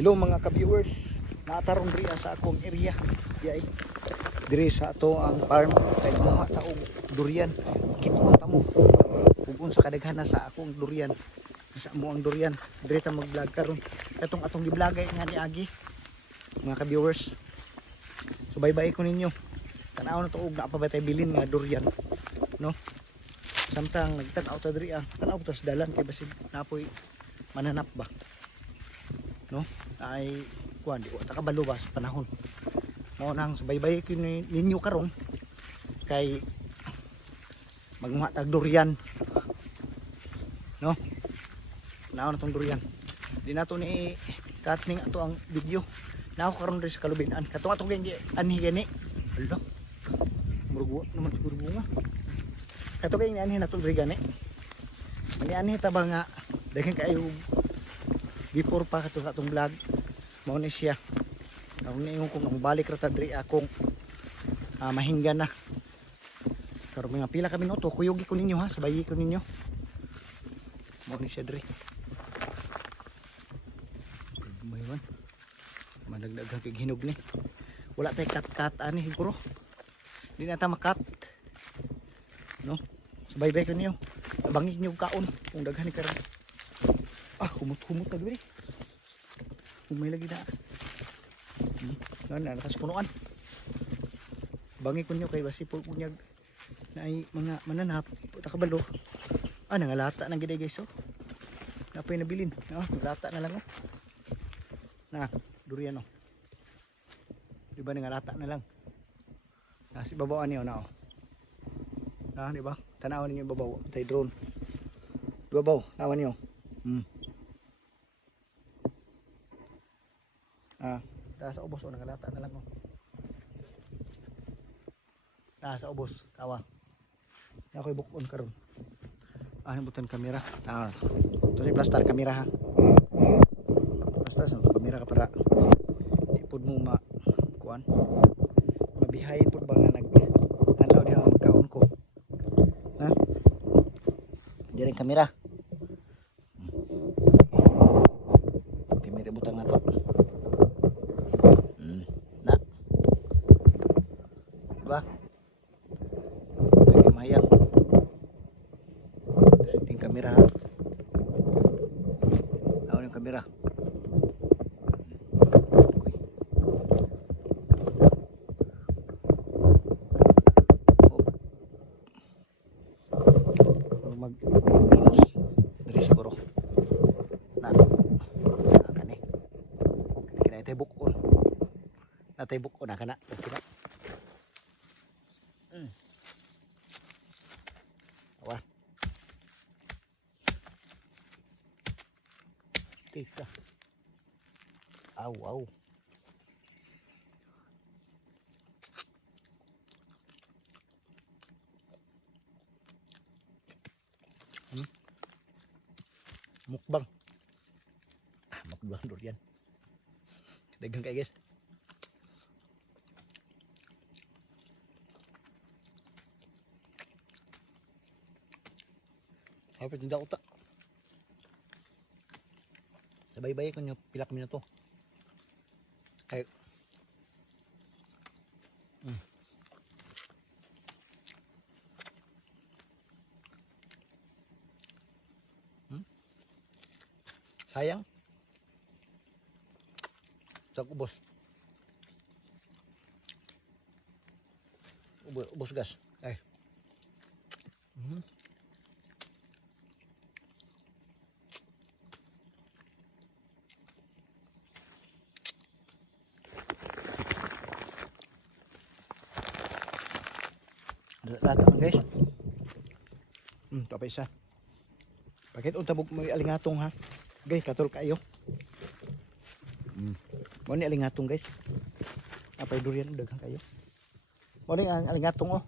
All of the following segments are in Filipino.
Hello mga ka-viewers, naataron rin sa akong area. Yay. Diri sa ato ang farm kay mga taong durian. Kitong tamo. Ug sa kadaghana sa akong durian. Sa mo ang durian. Diri ta mag-vlog karon. Katong atong giblagay nga ni Agi. Mga ka-viewers. Subaybay ko ninyo. Tanaw na to og naa pa ba tay bilin nga durian, no? Samtang nagtan-aw ta diri tanaw ta sa dalan kay basig napoy mananap ba, no? Ay kuan di ta kabalo ba sa panahon. Mao nang subaybay ko ninyo karon kay magmuha tag durian, no? Naon na tong durian. Di nato ni cutting ato ang video. Nao karon diri sa kalubinan. Katong atong anhi gani. Ala. Murugwa naman siguro bunga. Katong gani anhi nato diri gani. Mani anhi ta ba nga daghan kaayo before pa katong vlog. Mao ni siya. Karon ni kung balik ra ta diri akong mahinggan na. Karon mga pila ka minuto kuyugi ko ninyo ha, sabayi ko ninyo. Mao ni siya diri. Maywan. Malagdag kay hinog ni. Wala tay kat-kat ani siguro. Di na ta makat. No? Subaybay ko niyo. Bangig niyo kaon kung daghan ni karon. Humot-humot na diri. Umay lagi na. Nakas punuan. Bangi ko niyo kay basi pul kunyag na ay mga mananap ta kabalo. Nangalata nang giday guys oh. Napay nabilin. Lata na lang oh. Na, durian oh. Di ba nangalata na lang. Si babaw niyo na oh. Di ba? Tanawan niyo babaw tay drone. Babaw, tawan niyo. Sa ubos oh, nangalata na lang oh. Sa ubos, tawa. Ako'y bukon karon. Butan kamera. Ito ni plastar kamera ha. Basta sa kamera ka para ipod mo kuan. Mabihay pud ba nga nagtanaw diha ang kaon ko. Ha? Diri kamera. Kamera butang nato. Na. Diba? Kaya mayang. Diri kamera ha. Aw yung kamera. Mag-minus dari siguro na kani kini tay bukon na tay bukon na kana kina awa tika aw mukbang mukbang durian dagang kayo guys. Ay tinda uta sabay-bay ko nyo pilak minuto kay sayang sa ubos gas ay lahat guys ito pa isa bakit untabog mo alingatong ha guys katol kayo mo ni alingatong guys apay durian daghang kayo mo ni ang alingatong oh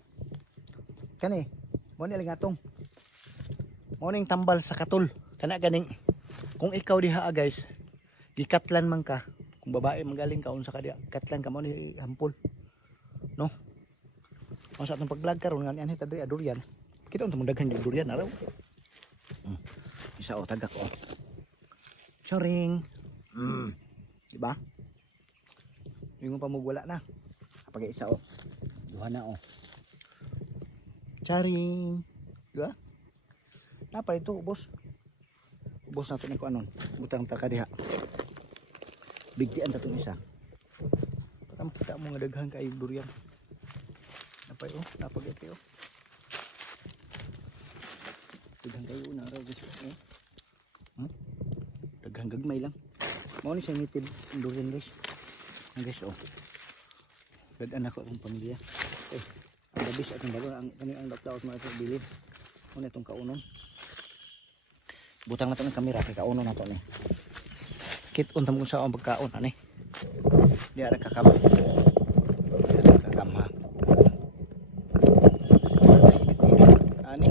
kani mo ni alingatong mo ning tambal sa katol kana ganing kung ikaw diha guys gikatlan man ka kung babae magaling ka unsa ka diha katlan ka mo ni hampol no ang sa atong pag-vlog karon nga ani ta diri durian kita unta daghan yung durian araw isa o tagak o soring Di ba? Yung pa mo wala na. Kapag isa oh. Duha na oh. Charing. Di ba? Napa ito ubos. Ubos natin ko anon. Butang ta kadiha. Bigtian ta tong isa. Para makita mo nga daghan kay durian. Napay oh, napagay oh. Daghan kayo na raw guys. Daghang gagmay lang. Mao ni siya native durian guys. Ang guys oh. Dadan ako ang pamilya. Ang labis at ang bago ang kani ang dapat mga ito bilid. Ano itong kaunon? Butang na ito ng kamera kay kaunon na ito ni. Kit unta mo sa ang pagkaon ani. Di ara kakama. Kakama. Ani.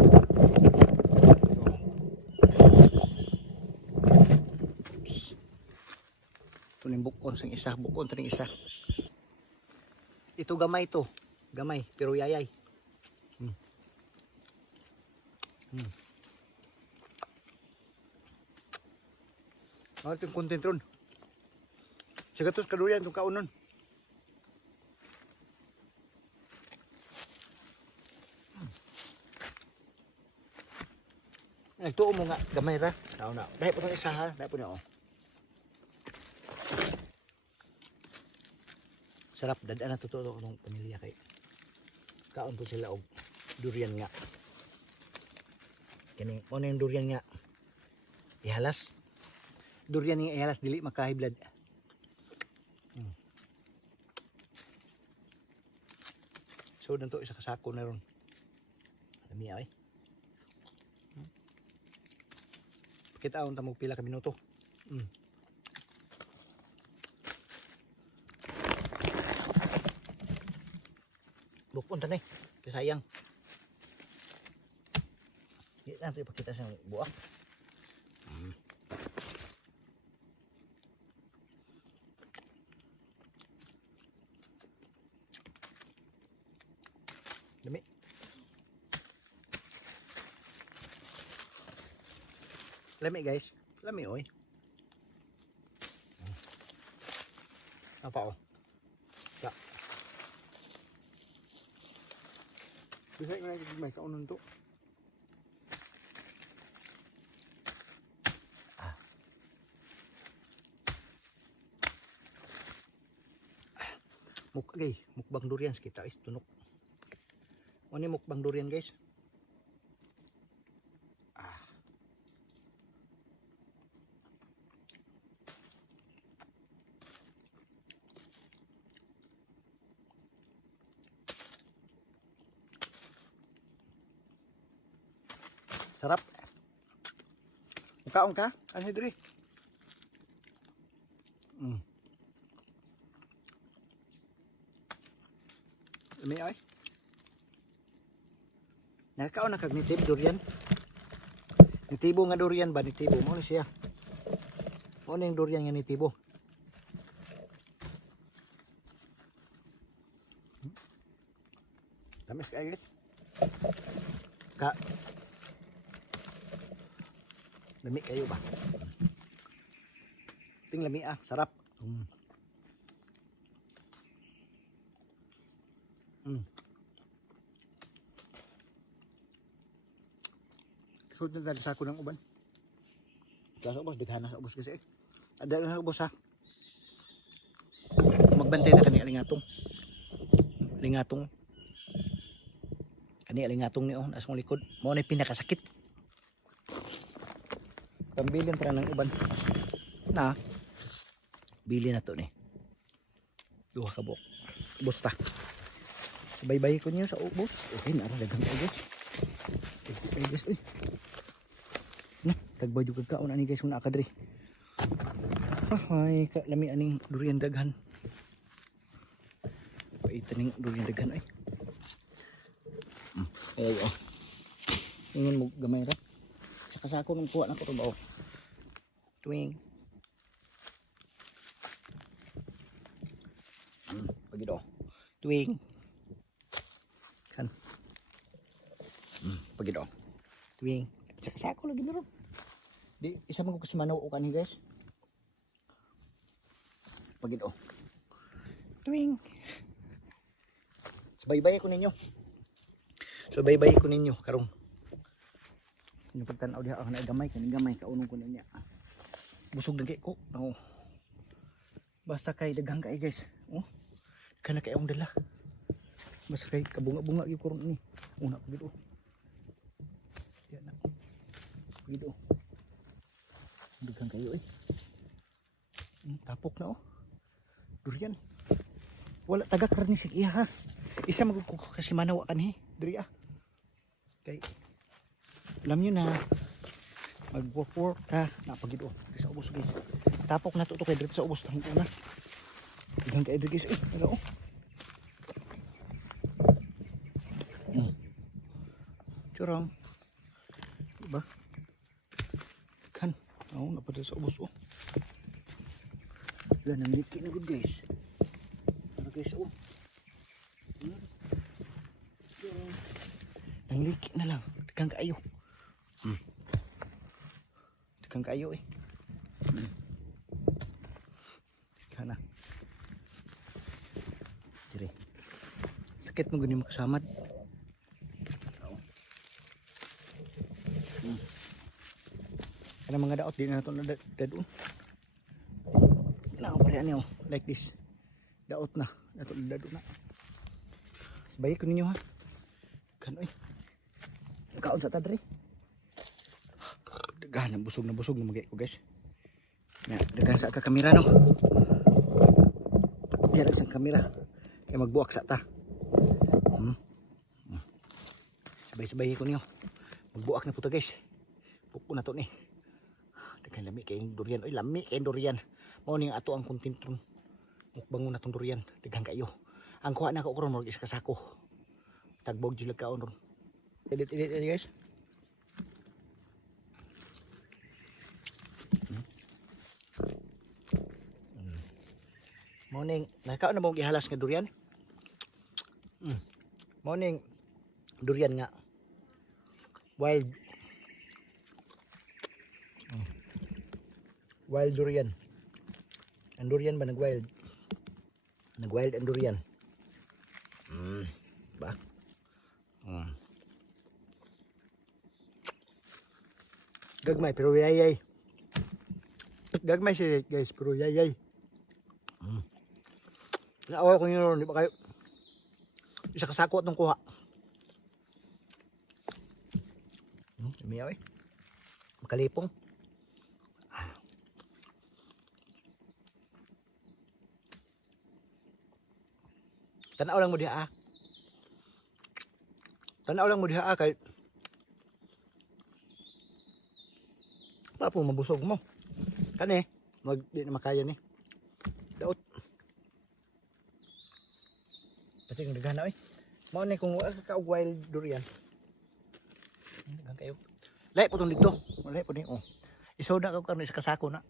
Tuning bukon sang isa, bukon tuning isa. Ito gamay to. Gamay pero yayay. Ano itong content ron? Sigatos kadurian itong kaunon. Nagtuo mo nga gamay ra. Na. Dahil po itong isa ha. Dahil po niya oh. Sarap. Dadaan na totoo ng pamilya kay. Kaon po sila og durian nga. Kani ano yung durian nga? Ihalas. Durian nga ihalas dili makahiblad. So danto isa kasako na ron. Lami ay. Pakitaon ta mo pila ka minuto. Bukon ta ni. Sayang. Di natin ipakita sa buak. Dami. Lami guys. Lami oy. Apa oh? Ya. Bisa nga may kaunon to. Mukbang durian kita is tunok. Ano yung mukbang durian guys? Sarap. Mukaon ka? Ano diri? Lami ay. Nakakaon na kag nitib durian. Nitibo nga durian ba nitibo mo ni siya. Mo ning durian nga nitibo. Tamis kay guys. Ka. Lami kayo ba? Ting lami sarap. Sunod na dali sa ako ng uban. Kaya sa ubos, bighan na sa ubos kasi. Ada na sa ubos ha. Magbantay na kani alingatong. Alingatong. Kani alingatong ni nasa mong likod. Mao na pinakasakit. Pambilin para ng uban. Na. Bili na to ni. Duha ka buok. Ubos ta. Sabay-bay ko niyo sa ubos. Okay, nara daghang ubos. Okay, guys, uy. Na, tagbay jud kaon ani guys una ka diri. Ay, lami aning durian daghan. Paitan ning durian daghan ay. Ay oh. Ingin mo gamay ra. Saka ako nang kuha na ko to ba oh. Tuwing. Pagi do. Tuwing. Kan. Pagi do. Tuwing. Saka ako lagi meron. Di isa man ko kasi manaw kan guys. Pagino. Tuwing. Subaybay ko ninyo. Subaybay ko ninyo karong. Yung pagtanaw diha ang gamay kaning gamay kaunong ko niya. Busog na kay ko. Oh. Basta kay daghang kay guys. Oh. Kana kay ang dala. Basta kay kabunga-bunga gyud ko ni. Una pagid oh. Yan na. Pagid oh. Daghang kayo eh. Tapok na oh. Durian. Wala taga karni sig iya ha. Isa magkuko kasi manawa kanhi diri ah. Kay alam niyo na mag-work ka na pagid oh. Sa ubos guys. Tapok na to kay diri sa ubos tang una. Daghang kay diri guys eh. Ano oh. Curang. Diba? Kan. Oh, napadala sa ubos oh. Yan ang liki na good guys. Ano guys oh. Ang liki na lang. Daghang kaayo. Daghang kaayo eh. Kana. Dire. Sakit mo gani makasamad. Kana mga daot di na to na dadun. Nah, pare ani oh, like this. Daot na, dato dado na. Sabay ko ninyo ha. Kan oy. Kaon sa tadre. Daghan busog na magay ko guys. Na daghan sa ka kamera no. Diyan sa kamera. Kay magbuak sa ta. Sabay-sabay ko niyo. Magbuak na puto guys. Buko na to ni. Daghan lami kay durian. Oy, lami kay durian. Mao ning ato ang kontentron. Mukbangon na tong durian, daghang kayo. Ang kuha na ko karon murag isa ka sako. Tagbog jud kaon ron. Edit guys. Morning, nakaon na mo gihalas nga durian? Morning durian nga. Wild. Wild durian. Ang durian ba nag-wild? Nag-wild ang durian. Ba? Gagmay pero yayay. Gagmay siya guys pero yayay. Naawa ko yun, di ba kayo? Isa kasako atong kuha. Sumiyaw eh. Makalipong. Tanaw lang mo diha ah. Tanaw lang mo diha ah kay para po mabusog mo. Kani di na makaya ni. Daot. Pati kung daghan na oy. Mao ni kung wala ka wild durian. Daghan kayo. Lay po tong dito. Lay po ni oh. Isoda ka karon sa kasako na.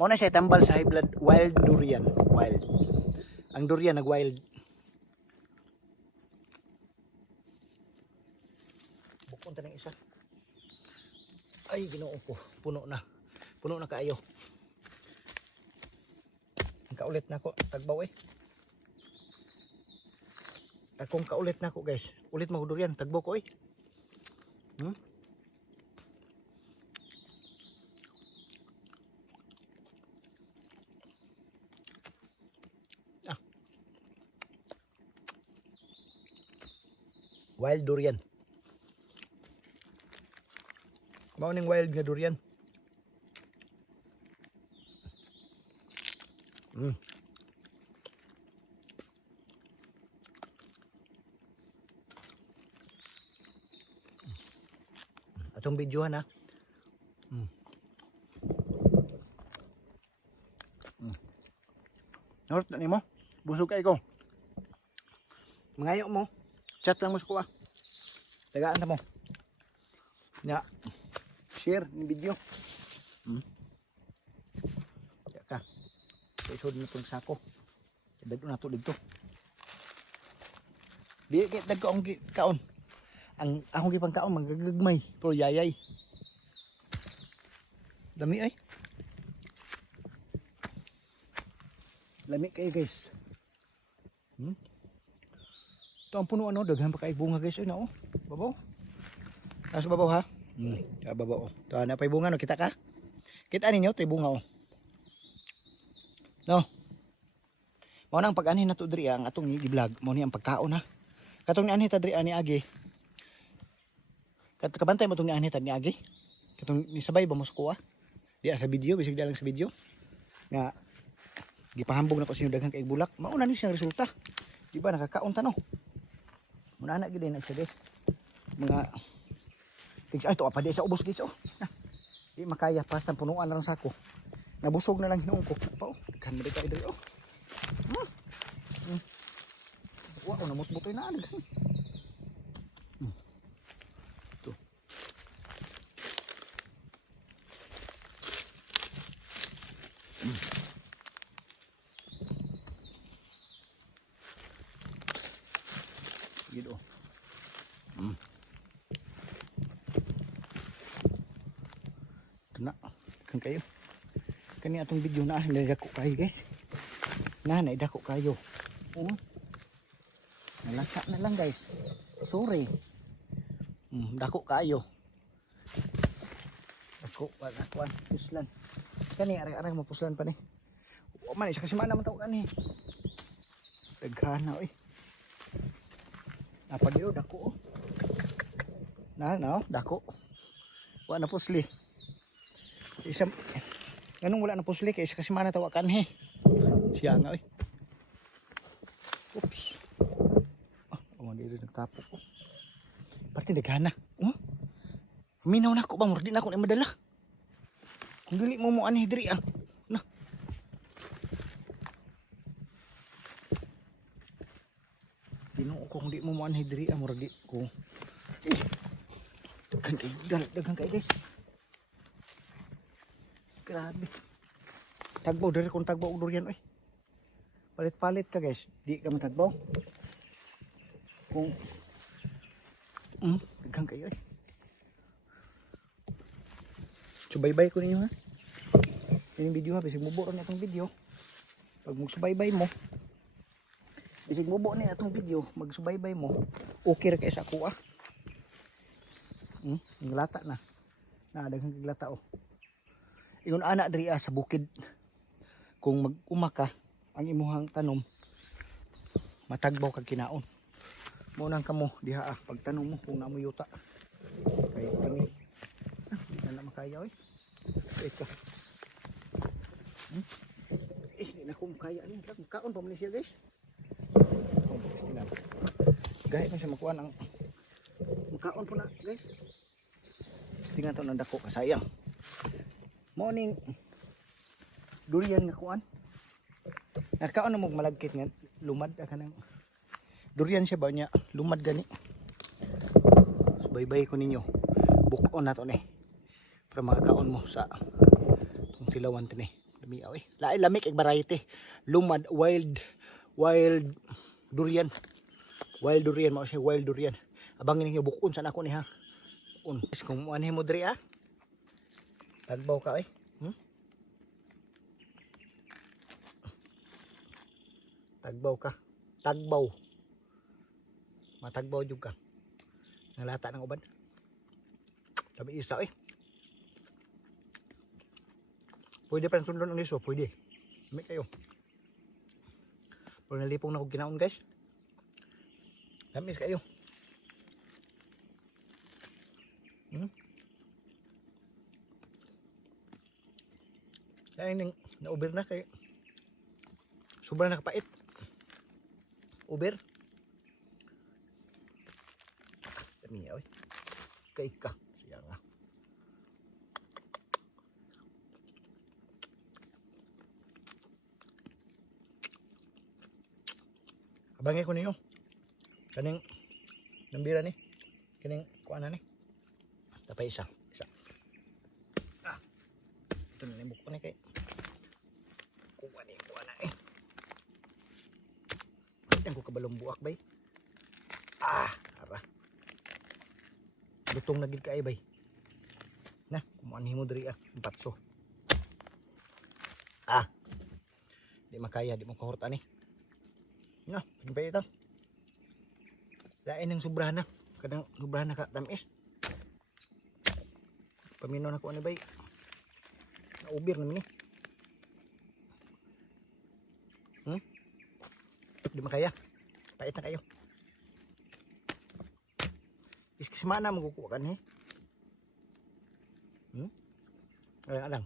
Mao na siya tambal sa high blood wild durian. Wild. Ang durian nag-wild. Bukon ta ng isa. Ay, ginoo ko. Puno na. Puno na kaayo. Ang kaulit na ko. Tagbaw eh. Akong kaulit na ko guys. Ulit mo durian. Tagbaw ko eh. Wild durian. Mao ning wild nga durian. Atong videohan ha. North na nimo. Busog kay ko. Mangayo mo. Chat lang mo sa kuha. Tagaan ta mo. Nya. Share ni video. Ka. Isod na itong sako. Dagdo na to dito. Di dagko ang kaon. Ang akong gipang kaon magagagmay pero yayay. Dami ay. Lami kayo guys. Ito ang puno ano, daghan pa kay bunga guys. Ay na oh. Babaw. Nasa babaw ha. Sa babaw oh. Ito na pa bunga no, kita ka? Kita ninyo, ito bunga oh. No. Mao nang pag-anhin na to diri ang atong i-vlog, mao ni ang pagkaon ha. Katong ni anhi ta diri ani agi. Kabantay mo tong ni anhi ta ni agi. Katong ni sabay ba mo sa kuha? Di sa video, bisig lang sa video. Nga gipahambog na ko sa inyo daghang kay bulak. Mao na ni siyang resulta. Di ba nakakaon ta no? Muna na gid na siya guys. Mga tig ay to pa di sa ubos guys oh. Di makaya pasta punuan lang sako. Nabusog na lang hinuon ko. Pa oh, kan mo dito idol oh. Wow, namut-mutoy na ano. Ito. Gitu. Kena kan kayo. Kani atong video na nilagako kayo guys. Naidako kayo. Nalasa na lang guys. Sorry. Dako kayo. Dako wala kuan puslan. Kani ari-ari mapuslan pa ni. O man isa kasi man naman taw kani. Daghana oy. Napagyo dako. No, dako. Wa na pusli. Isa ganun wala na pusli kay isa kasi man taw kanhi. Siya nga oy. Oops. Diri nagtapo ko. Pati daghana. Minaw na ko ba murdi na ako na madala. Kung dili mo mo anhi diri ah. Na. Dino ko kung di mo mo anhi diri ah murdi ko. Daghan kay guys. Grabe. Tagbaw diri kung tagbaw og durian oy. Palit-palit ka guys. Di ka matagbaw. Kung daghang kayo eh. Subaybay ko ninyo ha. Yung video ha, bisig mubo rin itong video. Pag magsubaybay mo, bisig mubo na itong video, magsubaybay mo, okay rin kayo sa kuha. Yung lata na. Daghang kaglata oh. Ingon anak diri sa bukid. Kung mag-umaka ang imuhang tanom, matagbaw kag kinaon. Munang kamo diha pagtanong mo kung namo yuta. Kay kami di na makaya oy. Eka. Di na ko makaya ani. Kaon pa man siya guys. Gahit man siya makuha ang makaon po na guys. Tingnan to nang dako kasayang. Morning durian nga kuan. Nakaon na mo malagkit nga lumad ka nang durian siya ba niya lumad gani. So bye-bye ko ninyo. Bukon na to ni. Para makakaon mo sa itong tilawan to ni. Lami awi. Lain lamik ig variety. Lumad wild durian. Wild durian mo siya wild durian. Abangin ninyo bukon sa nako ni ha. Bukon. Kung anhi mo diri ah. Tagbaw ka oy. Tagbaw ka. Tagbaw. Matagbaw juga. Nalata ng uban. Sabi isa eh. Pwede pa sundon ang liso, pwede. May kayo. Pero nalipong na ko ginaon guys. Tamis kayo. Kaya yung na-uber na kayo. Sobrang nakapait. Uber. Dami oy. Kay ka. Siya nga. Abangay ko ninyo. Kaning nambira ni. Kaning kuan na ni. Tapay isa. Ito na limbok ko ni kay. Kuha na eh. Ang ko kabalong buak bay. Ara. Lutong na gid kay bay. Na, kumuanhi mo diri patso. Di makaya, di mo kahurot ani. No, pagpay ito. Lain ng sobrahan na. Kadang sobrahan na ka tamis. Paminaw na ko ano bay. Naubir naman eh. Di makaya. Pait na kayo. Iskismana magkukuha ka ni. Alang.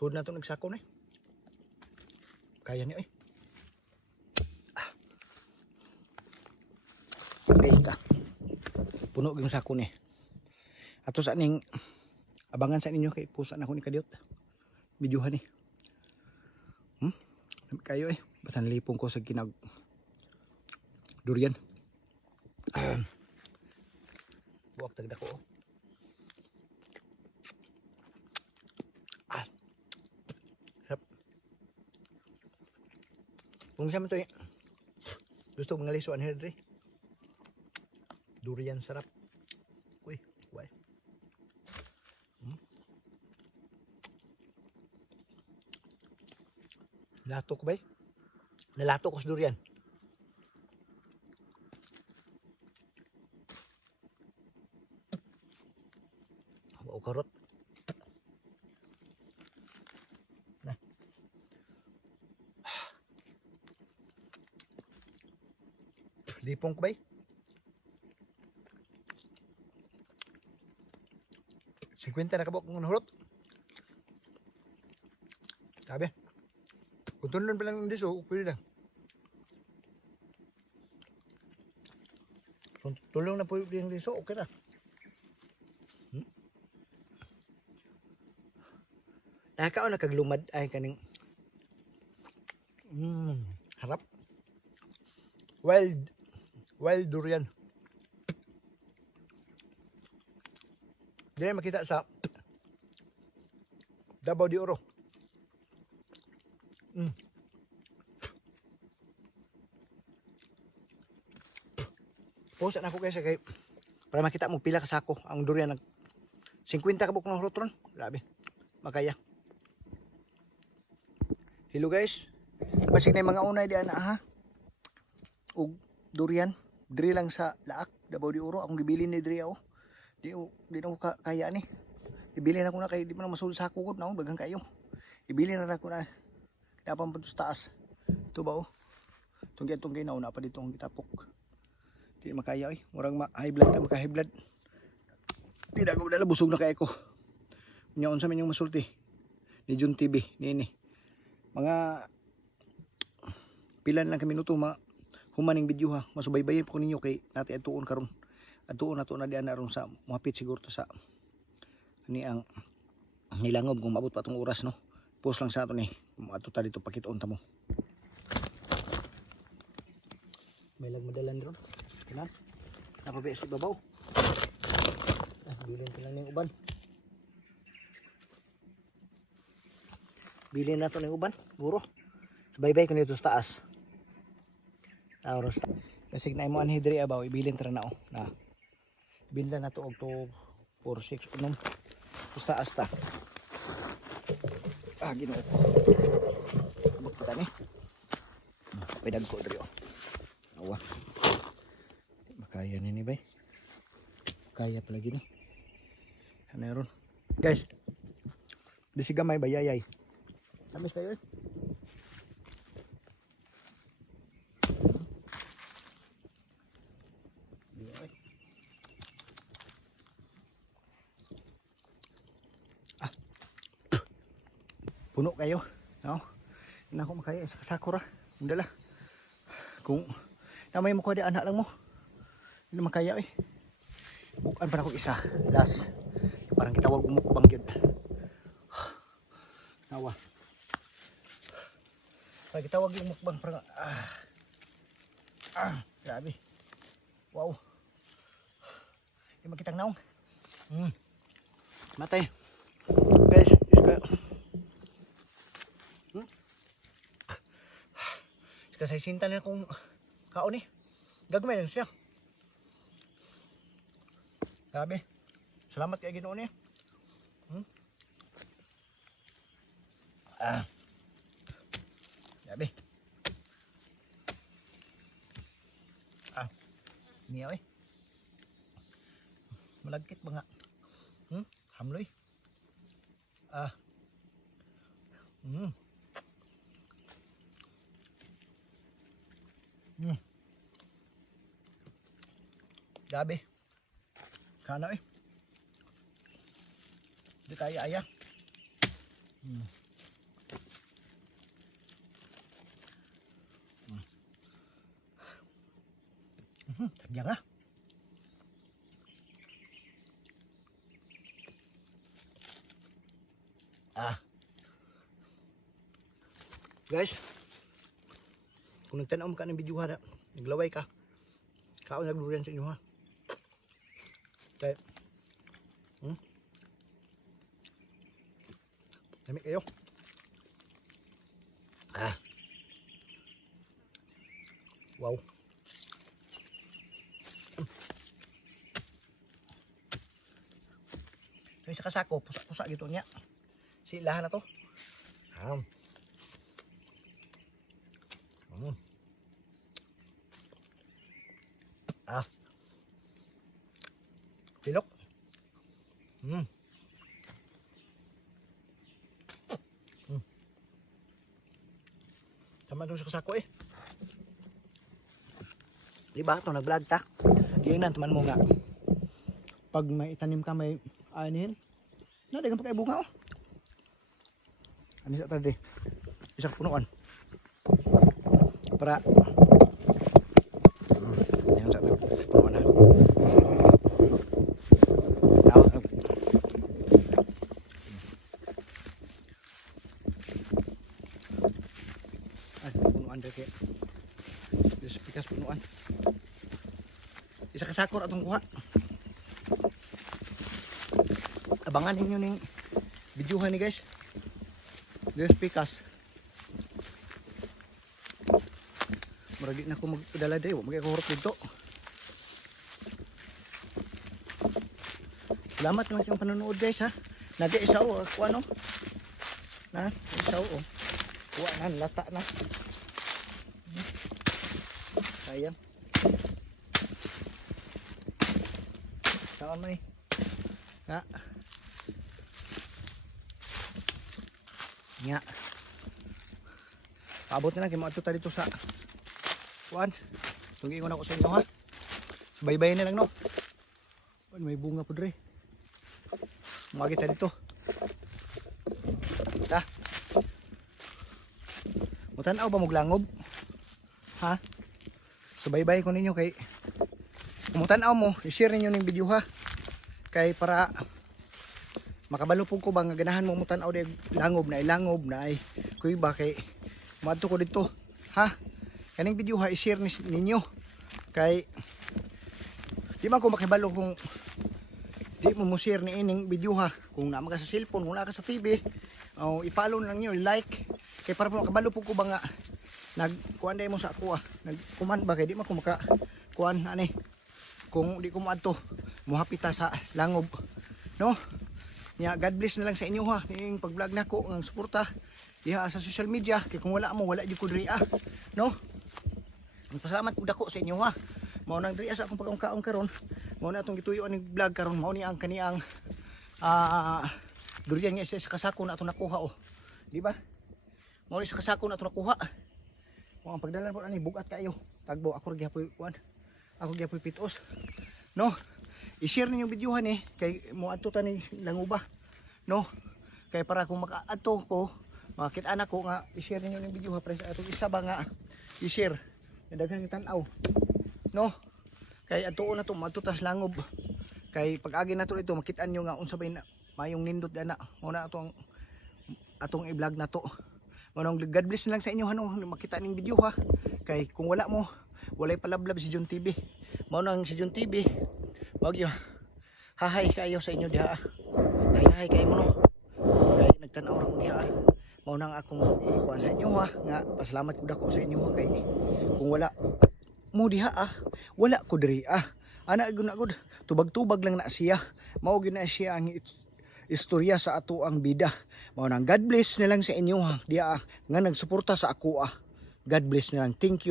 Sud na ito nagsako na eh. Kaya niyo eh. Okay ka. Puno yung sako ni. Ato sa ning abangan sa ninyo kay pusa na ako ni Kadiot. Bidyuhan eh. Kayo eh. Basta nalipong ko sa kinag durian. Buwak tagda ko oh. Kung siya man ito eh. Gusto kong ngalisuan here durian sarap. Uy, uy. Lato ko ba eh? Nalato ko sa durian. Wow, karot. Lipong ko ba eh? Cinquenta na kabok ng nahurot. Sabi. Kung tulon pa lang ng diso, pwede na. Kung tulong na po yung diso, okay na. Nakakaon na kaglumad ay kaning. Harap. Wild durian. Hindi makita sa Davao de Oro. Pusa na ako guys kay para makita mo pila ka sako ang durian nag 50 kabuk ng rotron. Grabe. Makaya. Hello guys. Basig na yung mga unay di ana ha. Og durian diri lang sa Laak, Davao de Oro. Akong gibilin ni diri ako. Di na ko kaya ni. Ibilin ako na kay di man masul sa ako na daghang kayo. Ibilin na ako na dapan pa sa taas. Ito ba oh. Tunggi na una pa dito ang gitapok. Di makaya eh. Murang high blood ta maka high blood. Di na ko dala busog na kay ko. Nya unsa man yung masulti ni Jun TV nini. Mga pilan lang ka minuto humaning video ha. Masubaybayin po ninyo kay natin atuon karon. Atuon na to na diyan aron sa muhapit siguro to sa ni ang nilangob kung maabot pa tong oras no. Post lang sa ato ni. Ato ta dito pakitoon ta mo. May lagmadalan ron. Kina. Napabi sa babaw. Bilin ko lang ning uban. Bilin na to ning uban, buro. Subaybay ko nito sa taas. Oras kasi na mo anhi diri abaw ibilin tra na na binla na to og to 46 unom basta asta Ginoo bukta tani pedag ko diri awa makaya ni bay kaya pala gini meron guys bisi gamay bayayay tamis kayo eh. Puno kayo, no? Hindi ako makaya sa sakura. Hindi lang. Kung namay mo ko di anak lang mo. Hindi makaya eh. Bukan pa ako isa. Last. Parang kitawag umukbang yun. Nawa. Parang kitawag yung mukbang. Parang grabe. Wow. Hindi makitang naong. Matay. Guys, kasi sinta na kung kaon eh. Gagawin lang siya. Grabe. Salamat kay Ginoo niya. Niya eh. Malagkit ba nga? Hamloy. Gabi. Kana eh. Di kaya aya. Tagyan nga. Guys, kung nagtanaw ka ng video ha, naglaway ka, kao nagdurian sa inyo ha. Okay. Dami kayo. Wow. Yung sa kasako, pusa-pusa gitu niya. Silahan na to. Pilok. Tama doon sa kasako eh. Diba ito nag-vlog ta? Ginan teman mo nga. Pag may itanim ka may anin. Na dagang pagkay bunga oh. Ani sa tadi. Isang punuan. Para yang sa punuan na. Punuan dere kay. Pikas punuan. Isa kasakor atong kuha. Abangan ninyo ning videohan ni guys. There's pikas. Murag na ko magpadala dayo, magkakahurot dito. Salamat naman sa panonood guys ha. Nadi isaw ako ano? Na, isaw oh. Kuha na lata na. Sayang. Saan man eh. Ha. Nga. Paabot na lang kaya mga dito sa kuan. Tungin ko na ko sa inyo ha. Subaybay na lang no. May bunga po dre. Magita dito. Ta. Mutanaw ba muglangob? Ha? Subaybay ko ninyo kay mutanaw mo, i-share ninyo ning video ha. Kay para makabalo po ko ba nga ganahan mo mutanaw di langob na ay kuy ba kay madto ko dito ha. Kaning video ha i-share ninyo kay di man ko makibalo kung di mo share ni ining video ha. Kung naa ka sa cellphone, kung naa ka sa TV, i-follow lang niyo, like kay para po makabalo po ko ba nga nagkuan day mo sa ako nagkuman ba kay di man ko maka kuan ani kung di ko moadto muhapita sa langob no. Ya, God bless na lang sa inyo ha. Ning pag-vlog nako ng suporta diha sa social media kay kung wala mo wala jud ko diri no. Pasalamat pud ako sa inyo ha. Mao nang diri sa akong pagkaon karon. Mao na atong gituyo ning vlog karon. Mao ni ang kaniang durian nga sa kasako na ato nakuha oh. Di ba? Mao ni sa kasako na ato nakuha. Mao ang pagdalan po ani bugat kayo. Tagbo ako gyapon kuan. Ako gyapon pitos. No? I-share ninyo videohan eh kay mo adto ta ni languba no kay para kung makaadto ko makita anak ko nga i-share ninyo ning video ha pres atong isa ba nga i-share daghang tan-aw no kay adtuon na to madto ta langob kay pag-agi na to ito makitaan nyo nga unsa bay na mayong nindot ana mo na atong i-vlog na to. Manong God bless na lang sa inyo ano makita ning video ha kay kung wala mo walay palablab si John TV mao nang si John TV wag yo hahay kayo sa inyo diha hahay kayo mo no kay nagtan-aw ra ko diha mao nang akong ikuan sa inyo ha nga pasalamat pud ako sa inyo ha kay kung wala mo diha wala ko diri ana gud tubag-tubag lang na siya mao gyud na siya ang istorya sa ato ang bida mao nang God bless na lang sa inyo ha diha nga nagsuporta sa ako God bless na lang, thank you.